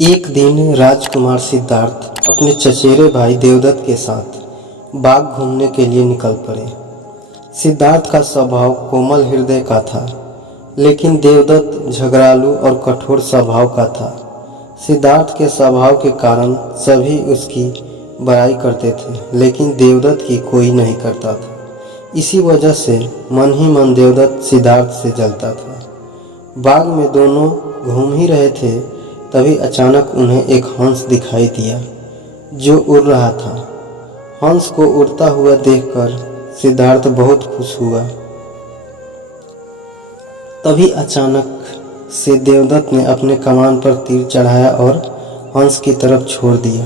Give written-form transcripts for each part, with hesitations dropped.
एक दिन राजकुमार सिद्धार्थ अपने चचेरे भाई देवदत्त के साथ बाग घूमने के लिए निकल पड़े। सिद्धार्थ का स्वभाव कोमल हृदय का था, लेकिन देवदत्त झगड़ालू और कठोर स्वभाव का था। सिद्धार्थ के स्वभाव के कारण सभी उसकी बड़ाई करते थे, लेकिन देवदत्त की कोई नहीं करता था। इसी वजह से मन ही मन देवदत्त सिद्धार्थ से जलता था। बाग में दोनों घूम ही रहे थे, तभी अचानक उन्हें एक हंस दिखाई दिया जो उड़ रहा था। हंस को उड़ता हुआ देखकर सिद्धार्थ बहुत खुश हुआ। तभी अचानक से देवदत्त ने अपने कमान पर तीर चढ़ाया और हंस की तरफ छोड़ दिया।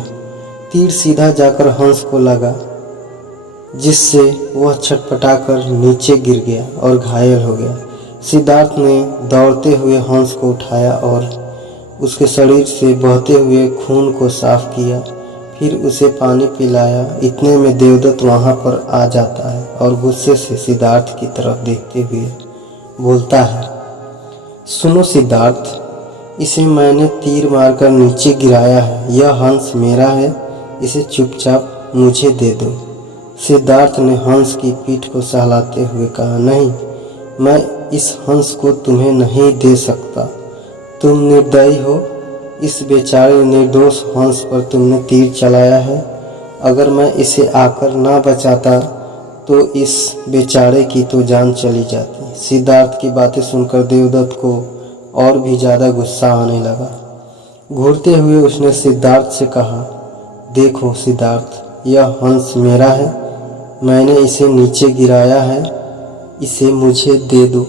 तीर सीधा जाकर हंस को लगा, जिससे वह छटपटाकर नीचे गिर गया और घायल हो गया। सिद्धार्थ ने दौड़ते हुए हंस को उठाया और उसके शरीर से बहते हुए खून को साफ किया, फिर उसे पानी पिलाया। इतने में देवदत्त वहां पर आ जाता है और गुस्से से सिद्धार्थ की तरफ देखते हुए बोलता है, सुनो सिद्धार्थ, इसे मैंने तीर मारकर नीचे गिराया है। यह हंस मेरा है, इसे चुपचाप मुझे दे दो। सिद्धार्थ ने हंस की पीठ को सहलाते हुए कहा, नहीं, मैं इस हंस को तुम्हें नहीं दे सकता। तुम निर्दयी हो। इस बेचारे निर्दोष हंस पर तुमने तीर चलाया है। अगर मैं इसे आकर ना बचाता तो इस बेचारे की तो जान चली जाती। सिद्धार्थ की बातें सुनकर देवदत्त को और भी ज़्यादा गुस्सा आने लगा। घूरते हुए उसने सिद्धार्थ से कहा, देखो सिद्धार्थ, यह हंस मेरा है, मैंने इसे नीचे गिराया है, इसे मुझे दे दो,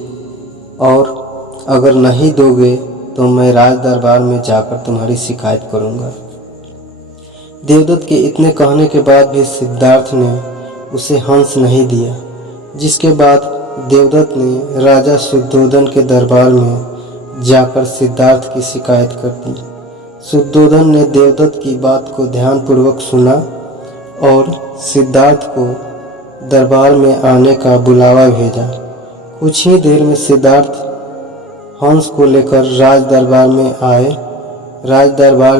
और अगर नहीं दोगे तो मैं राज दरबार में जाकर तुम्हारी शिकायत करूंगा। देवदत्त के इतने कहने के बाद भी सिद्धार्थ ने उसे हंस नहीं दिया, जिसके बाद देवदत्त ने राजा शुद्धोधन के दरबार में जाकर सिद्धार्थ की शिकायत कर दी। शुद्धोधन ने देवदत्त की बात को ध्यानपूर्वक सुना और सिद्धार्थ को दरबार में आने का बुलावा भेजा। कुछ ही देर में सिद्धार्थ हंस को लेकर राज दरबार में आए। राज दरबार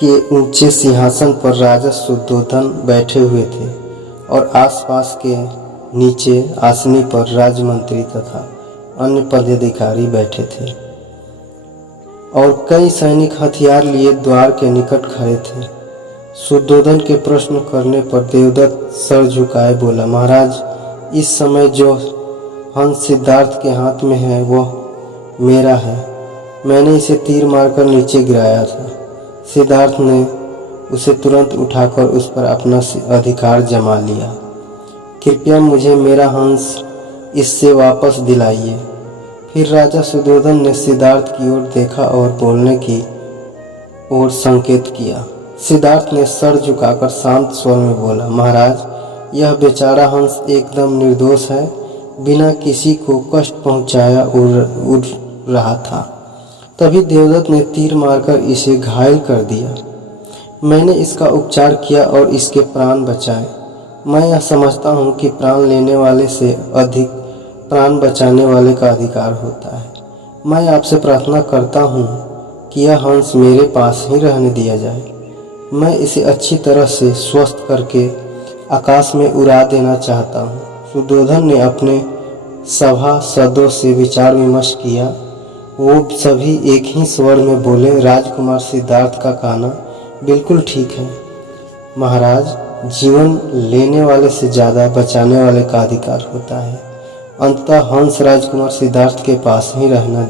के ऊंचे सिंहासन पर राजा शुद्धोधन बैठे हुए थे और आसपास के नीचे आसनी पर राजमंत्री तथा अन्य पदाधिकारी बैठे थे और कई सैनिक हथियार लिए द्वार के निकट खड़े थे। शुद्धोधन के प्रश्न करने पर देवदत्त सर झुकाए बोला, महाराज, इस समय जो हंस सिद्धार्थ के हाथ में है वह मेरा है। मैंने इसे तीर मारकर नीचे गिराया था। सिद्धार्थ ने उसे तुरंत उठाकर उस पर अपना अधिकार जमा लिया। कृपया मुझे मेरा हंस इससे वापस दिलाइए। फिर राजा शुद्धोधन ने सिद्धार्थ की ओर देखा और बोलने की ओर संकेत किया। सिद्धार्थ ने सर झुकाकर शांत स्वर में बोला, महाराज, यह बेचारा हंस एकदम निर्दोष है, बिना किसी को कष्ट पहुंचाया उड़ रहा था। तभी देवदत्त ने तीर मारकर इसे घायल कर दिया। मैंने इसका उपचार किया और इसके प्राण बचाए। मैं यह समझता हूँ कि प्राण लेने वाले से अधिक प्राण बचाने वाले का अधिकार होता है। मैं आपसे प्रार्थना करता हूँ कि यह हंस मेरे पास ही रहने दिया जाए। मैं इसे अच्छी तरह से स्वस्थ करके आकाश में उड़ा देना चाहता हूँ। शुद्धोधन ने अपने सभासदों से विचार विमर्श किया। वो सभी एक ही स्वर में बोले, राजकुमार सिद्धार्थ का कहना बिल्कुल ठीक है। महाराज, जीवन लेने वाले से ज़्यादा बचाने वाले का अधिकार होता है। अंततः हंस राजकुमार सिद्धार्थ के पास ही रहना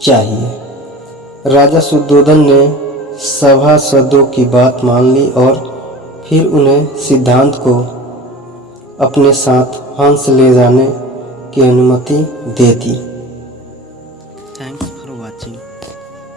चाहिए। राजा शुद्धोधन ने सभासदों की बात मान ली और फिर उन्हें सिद्धार्थ को अपने साथ हंस ले जाने की अनुमति दे दी।